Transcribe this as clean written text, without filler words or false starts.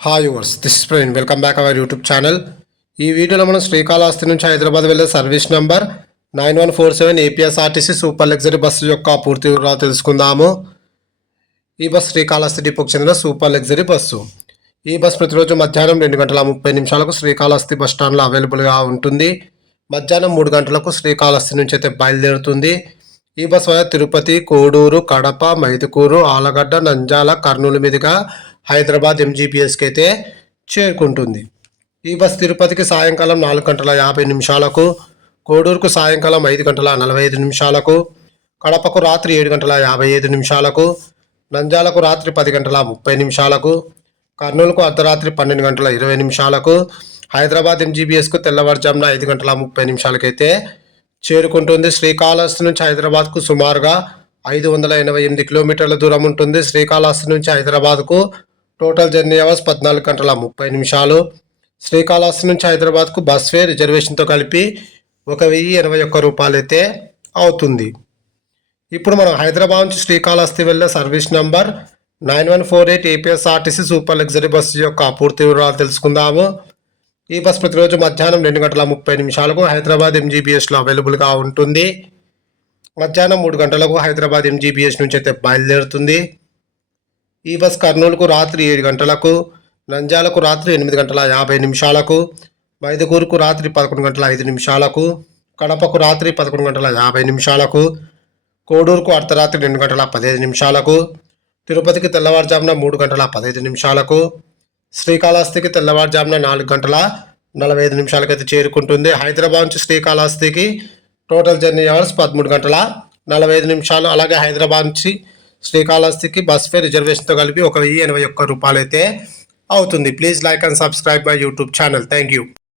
Hi yours, this is Praveen. Welcome back our YouTube channel. ఈ వీడియోలో మనం శ్రీకాళహస్తి నుంచి హైదరాబాద్ వెళ్ళే service number 9147 APSRTC super luxury bus యొక్క పూర్తి వివరాలు తెలుసుకుందాము. ఈ బస్సు శ్రీకాళహస్తి డిపోకి చెందిన సూపర్ లగ్జరీ బస్సు. ఈ బస్సు ప్రతిరోజు మధ్యాహ్నం 2:30 శ్రీకాళహస్తి బస్ స్టాండ్లో అవైలబుల్గా ఉంటుంది. మధ్యాహ్నం 3 గంటలకు శ్రీకాళహస్తి నుంచి అయితే బయలుదేరుతుంది. ఈ బస్సు వల్ల తిరుపతి, కోడూరు, కడప, మైదుకూరు, ఆలగడ్డ, నంద్యాల, కర్నూలు మీదుగా హైదరాబాద్ ఎంజీబీఎస్కి అయితే చేరుకుంటుంది. ఈ బస్ తిరుపతికి సాయంకాలం 4:50, కోడూరుకు సాయంకాలం 5:45, కడపకు రాత్రి 7:55, నంద్యాలకు రాత్రి 10:30, కర్నూలుకు అర్ధరాత్రి 12:20, హైదరాబాద్ ఎంజీబీఎస్కు తెల్లవారుజామున 5:30 అయితే చేరుకుంటుంది. శ్రీకాళహస్తి నుంచి హైదరాబాద్కు సుమారుగా 588 కిలోమీటర్ల దూరం ఉంటుంది. శ్రీకాళహస్తి నుంచి హైదరాబాద్కు టోటల్ జర్నీ అవర్స్ 14:30. శ్రీకాళహస్తి నుంచి హైదరాబాద్కు బస్ ఫేర్ రిజర్వేషన్తో కలిపి 1081 రూపాయలు అయితే అవుతుంది. ఇప్పుడు మనం హైదరాబాద్ నుంచి శ్రీకాళహస్తి వెళ్ళే service number 9148 APSRTC super luxury bus యొక్క పూర్తి వివరాలు తెలుసుకుందాము. ఈ బస్ ప్రతిరోజు మధ్యాహ్నం 2:30 హైదరాబాద్ ఎంజీబీఎస్లో అవైలబుల్గా ఉంటుంది. మధ్యాహ్నం 3 గంటలకు హైదరాబాద్ ఎంజీబీఎస్ నుంచి అయితే బయలుదేరుతుంది. ఈ బస్ కర్నూలుకు రాత్రి 7 గంటలకు, నంద్యాలకు రాత్రి 8:50, మైదుకూరుకు రాత్రి 11:05, కడపకు రాత్రి 11:50, కోడూరుకు అర్ధరాత్రి 2:15, తిరుపతికి తెల్లవారుజామున 3:15, శ్రీకాళహస్తికి తెల్లవారుజామున 4:45 అయితే చేరుకుంటుంది. హైదరాబాద్ నుంచి శ్రీకాళహస్తికి టోటల్ జర్నీ అవర్స్ 13:45. అలాగే హైదరాబాద్ నుంచి శ్రీకాళహస్తికి బస్ ఫేర్ రిజర్వేషన్తో కలిపి 1081 రూపాయలు అయితే అవుతుంది. Please like and subscribe my YouTube channel. Thank you.